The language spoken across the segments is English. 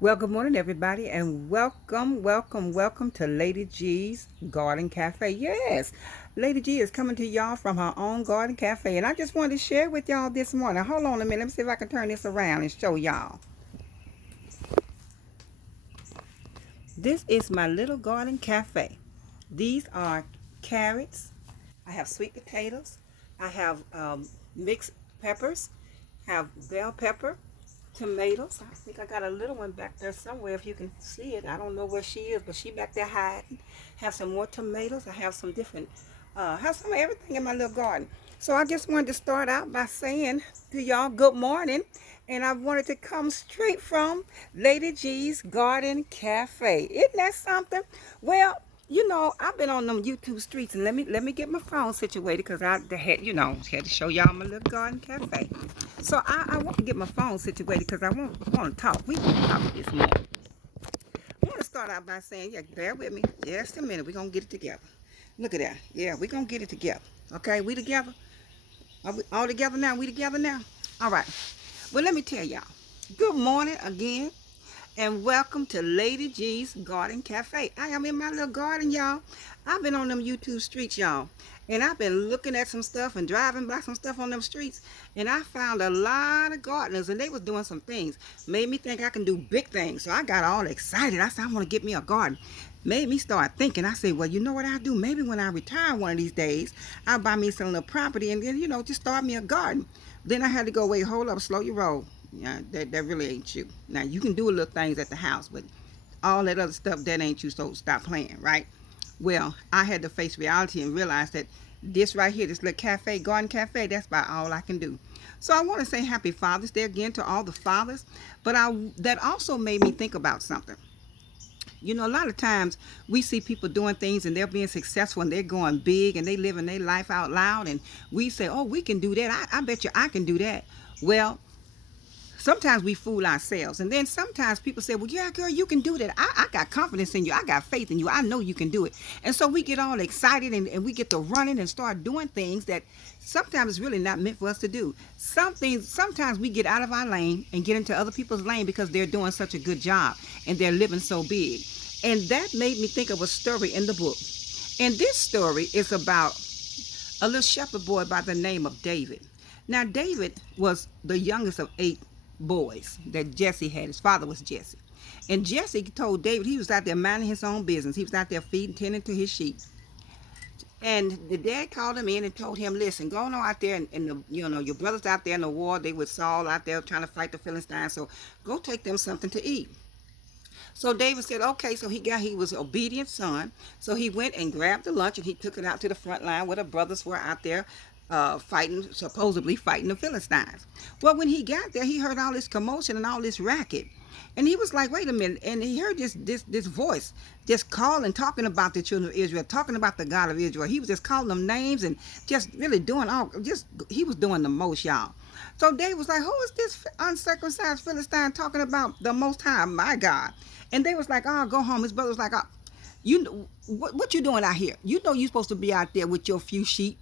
Well, good morning, everybody, and welcome to Lady G's Garden Cafe. Yes, Lady G is coming to y'all from her own garden cafe, and I just wanted to share with y'all this morning. Hold on a minute, let me see if I can turn this around and show y'all. This is my little garden cafe. These are carrots. I have sweet potatoes. I have mixed peppers. Have bell pepper, tomatoes. I think I got a little one back there somewhere if you can see it. I don't know where she is, but she back there hiding. Have some more tomatoes. I have some different, have some of everything in my little garden. So I just wanted to start out by saying to y'all good morning. And I wanted to come straight from Lady G's Garden Cafe. Isn't that something? Well, I've been on them YouTube streets, and let me get my phone situated because had to show y'all my little garden cafe. So I want to get my phone situated because I want to talk. We want to talk this morning. I want to start out by saying, yeah, bear with me just a minute. We're gonna get it together. Look at that. Yeah, we're gonna get it together. Okay, we together. Are we all together now? We together now? All right. Well, let me tell y'all. Good morning again, and welcome to Lady G's Garden Cafe. I am in my little garden, y'all. I've been on them YouTube streets, y'all, and I've been looking at some stuff and driving by some stuff on them streets, and I found a lot of gardeners, and they was doing some things. Made me think I can do big things, so I got all excited. I said, I want to get me a garden. Made me start thinking. I said, well, you know what I'll do? Maybe when I retire one of these days, I'll buy me some little property and then, just start me a garden. Then I had to go, wait, hold up, slow your roll. Yeah, that really ain't you. Now you can do little things at the house, but all that other stuff that ain't you. So stop playing, right? Well, I had to face reality and realize that this right here, this little cafe, garden cafe, that's about all I can do. So I want to say Happy Father's Day again to all the fathers, but that also made me think about something. A lot of times we see people doing things and they're being successful and they're going big and they living their life out loud, and we say, oh, we can do that. I bet you I can do that. Well, sometimes we fool ourselves, and then sometimes people say, well, yeah, girl, you can do that. I got confidence in you, I got faith in you, I know you can do it. And so we get all excited, and we get to running and start doing things that sometimes is really not meant for us to do. Sometimes we get out of our lane and get into other people's lane because they're doing such a good job and they're living so big. And that made me think of a story in the book, and this story is about a little shepherd boy by the name of David. Now, David was the youngest of 8 boys that Jesse had. His father was Jesse. And Jesse told David he was out there minding his own business. He was out there feeding, tending to his sheep. And the dad called him in and told him, listen, go on out there, and your brothers out there in the war, they with Saul out there trying to fight the Philistines. So go take them something to eat. So David said, okay. So he was an obedient son. So he went and grabbed the lunch and he took it out to the front line where the brothers were out there supposedly fighting the Philistines. Well, when he got there, he heard all this commotion and all this racket. And he was like, wait a minute. And he heard this voice just calling, talking about the children of Israel, talking about the God of Israel. He was just calling them names and just really he was doing the most, y'all. So David was like, who is this uncircumcised Philistine talking about the Most High, my God? And they was like, oh, go home. His brother was like, oh, what you doing out here? You know you're supposed to be out there with your few sheep.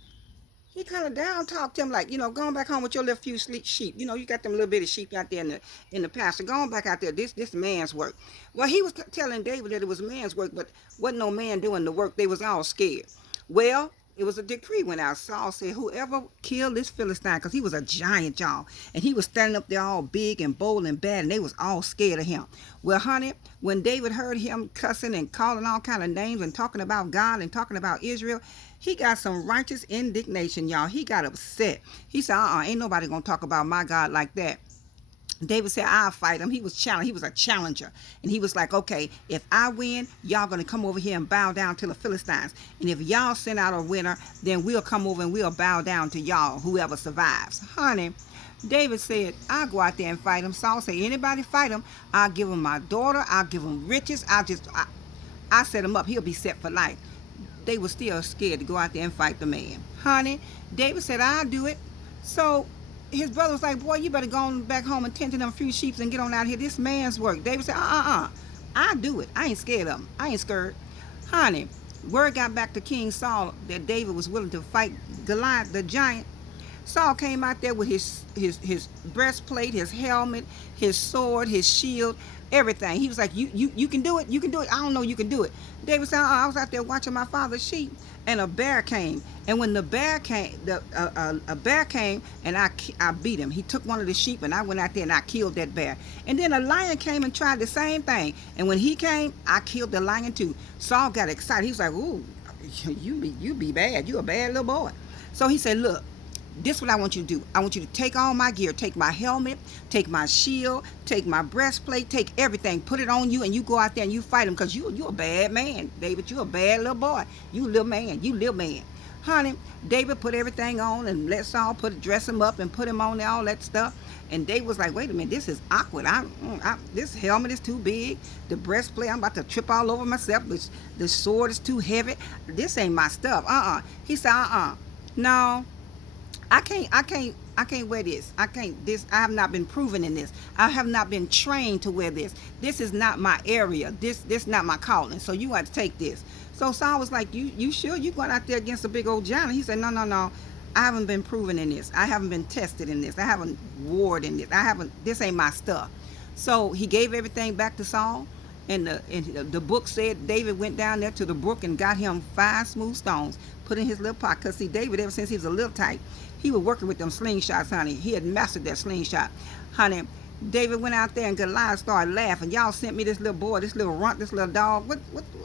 He kind of down talked to him like, going back home with your little few sheep. You got them little bitty sheep out there in the pasture. Go on back out there. This man's work. Well, he was telling David that it was man's work, but wasn't no man doing the work. They was all scared. Well, it was a decree went out. Saul said, whoever killed this Philistine, because he was a giant, y'all, and he was standing up there all big and bold and bad, and they was all scared of him. Well, honey, when David heard him cussing and calling all kind of names and talking about God and talking about Israel, he got some righteous indignation, y'all. He got upset. He said, ain't nobody gonna talk about my God like that. David said, I'll fight him. He was challenged. He was a challenger. And he was like, okay, if I win, y'all going to come over here and bow down to the Philistines. And if y'all send out a winner, then we'll come over and we'll bow down to y'all, whoever survives. Honey, David said, I'll go out there and fight him. Saul said, anybody fight him, I'll give him my daughter. I'll give him riches. I set him up. He'll be set for life. They were still scared to go out there and fight the man. Honey, David said, I'll do it. So his brother was like, boy, you better go on back home and tend to them few sheep and get on out here. This man's work. David said, I'll do it. I ain't scared of him. I ain't scared. Honey, word got back to King Saul that David was willing to fight Goliath, the giant. Saul came out there with his breastplate, his helmet, his sword, his shield. everything. He was like, you can do it. You can do it. I don't know. You can do it. David said, I was out there watching my father's sheep, and a bear came. And when the bear came, a bear came, and I beat him. He took one of the sheep, and I went out there and I killed that bear. And then a lion came and tried the same thing. And when he came, I killed the lion too. Saul got excited. He was like, ooh, you be bad. You a bad little boy. So he said, look, this is what I want you to do. I want you to take all my gear, take my helmet, take my shield, take my breastplate, take everything, put it on you, and you go out there and you fight him, because you a bad man, David. You a bad little boy. You little man. You little man. Honey, David put everything on and let Saul dress him up and put him on there, all that stuff. And David was like, wait a minute, this is awkward. This helmet is too big. The breastplate, I'm about to trip all over myself. The sword is too heavy. This ain't my stuff. He said, no. I can't wear this. I have not been proven in this. I have not been trained to wear this. This is not my area. This not my calling. So you have to take this. So Saul was like, you sure you going out there against a big old giant? He said, no. I haven't been proven in this. I haven't been tested in this. I haven't warred in this. This ain't my stuff. So he gave everything back to Saul. And the book said David went down there to the brook and got him 5 smooth stones, put in his little pocket. Because see, David, ever since he was a little tyke, he was working with them slingshots, honey. He had mastered that slingshot. Honey, David went out there and Goliath started laughing. Y'all sent me this little boy, this little runt, this little dog.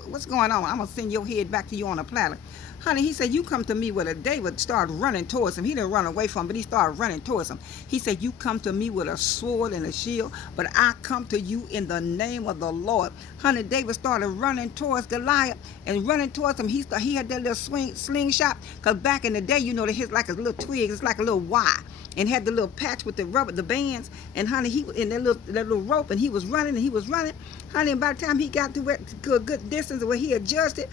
What's going on? I'm going to send your head back to you on a platter. Honey, he said, you come to me with a... David started running towards him. He didn't run away from him, but he started running towards him. He said, you come to me with a sword and a shield, but I come to you in the name of the Lord. Honey, David started running towards Goliath and running towards him. He had that little slingshot, because back in the day, you know, they hit like a little twig. It's like a little wire, and had the little patch with the rubber, the bands. And honey, he was in that little rope, and he was running, Honey, and by the time he got to a good distance where he adjusted,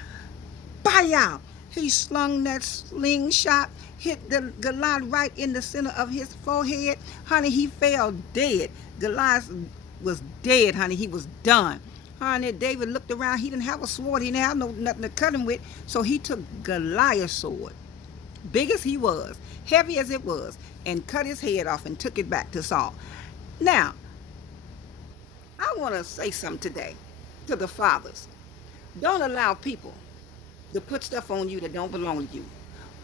bam! He slung that slingshot, hit the Goliath right in the center of his forehead. Honey, he fell dead. Goliath was dead, honey. He was done. Honey, David looked around. He didn't have a sword. He didn't have nothing to cut him with. So he took Goliath's sword, big as he was, heavy as it was, and cut his head off and took it back to Saul. Now, I want to say something today to the fathers. Don't allow people to put stuff on you that don't belong to you.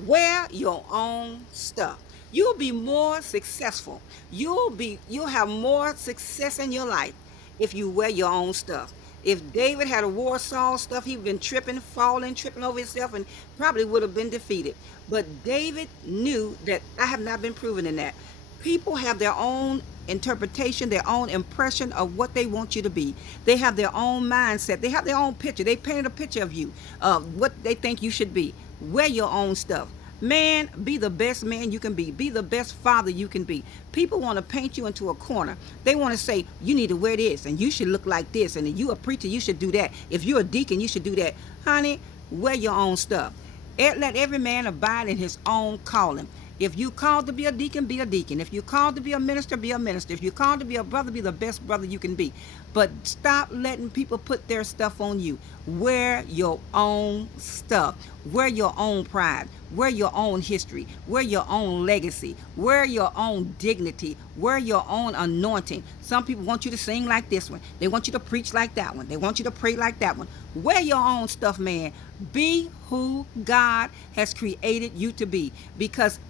Wear your own stuff. You'll be more successful. You'll have more success in your life if you wear your own stuff. If David had a war Saul stuff, he'd been tripping over himself, and probably would have been defeated. But David knew that I have not been proven in that. People have their own interpretation, their own impression of what they want you to be. They have their own mindset. They have their own picture. They painted a picture of you, of what they think you should be. Wear your own stuff. Man, be the best man you can be. Be the best father you can be. People want to paint you into a corner. They want to say, you need to wear this, and you should look like this, and if you're a preacher, you should do that. If you're a deacon, you should do that. Honey, wear your own stuff. Let every man abide in his own calling. If you called to be a deacon, be a deacon. If you called to be a minister, be a minister. If you called to be a brother, be the best brother you can be. But stop letting people put their stuff on you. Wear your own stuff. Wear your own pride. Wear your own history. Wear your own legacy. Wear your own dignity. Wear your own anointing. Some people want you to sing like this one. They want you to preach like that one. They want you to pray like that one. Wear your own stuff, man. Be who God has created you to be. Because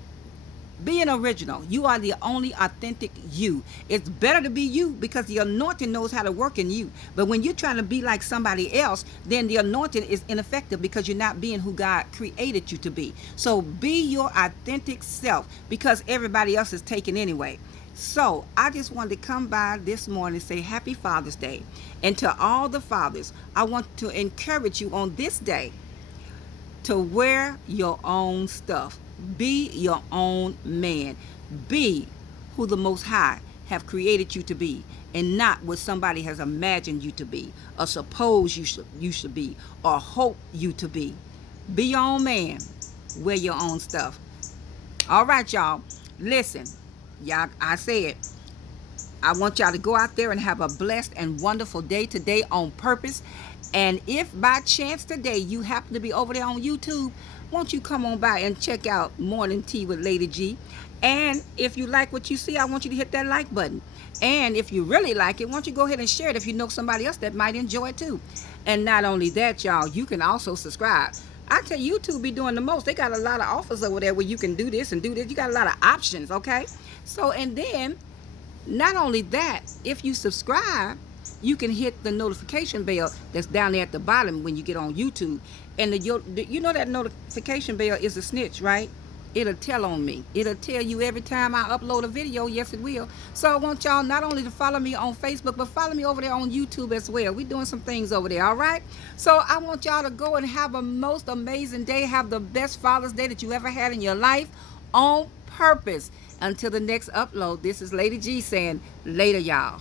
being original, you are the only authentic you. It's better to be you, because the anointing knows how to work in you. But when you're trying to be like somebody else, then the anointing is ineffective, because you're not being who God created you to be. So be your authentic self, because everybody else is taken anyway. So I just wanted to come by this morning and say Happy Father's Day. And to all the fathers, I want to encourage you on this day to wear your own stuff. Be your own man. Be who the Most High have created you to be, and not what somebody has imagined you to be, or suppose you should be, or hope you to be. Be your own man. Wear your own stuff. All right, y'all. Listen, y'all, I said, I want y'all to go out there and have a blessed and wonderful day today on purpose. And if by chance today you happen to be over there on YouTube, won't you come on by and check out Morning Tea with Lady G? And if you like what you see, I want you to hit that like button. And if you really like it, why don't you go ahead and share it if you know somebody else that might enjoy it too. And not only that, y'all, you can also subscribe. I tell you, YouTube be doing the most. They got a lot of offers over there where you can do this and do this. You got a lot of options, okay? So, and then not only that, if you subscribe, you can hit the notification bell that's down there at the bottom when you get on YouTube. And you know that notification bell is a snitch, right? It'll tell on me. It'll tell you every time I upload a video. Yes, it will. So I want y'all not only to follow me on Facebook, but follow me over there on YouTube as well. We're doing some things over there, all right? So I want y'all to go and have a most amazing day. Have the best Father's Day that you ever had in your life on purpose. Until the next upload, this is Lady G saying, later, y'all.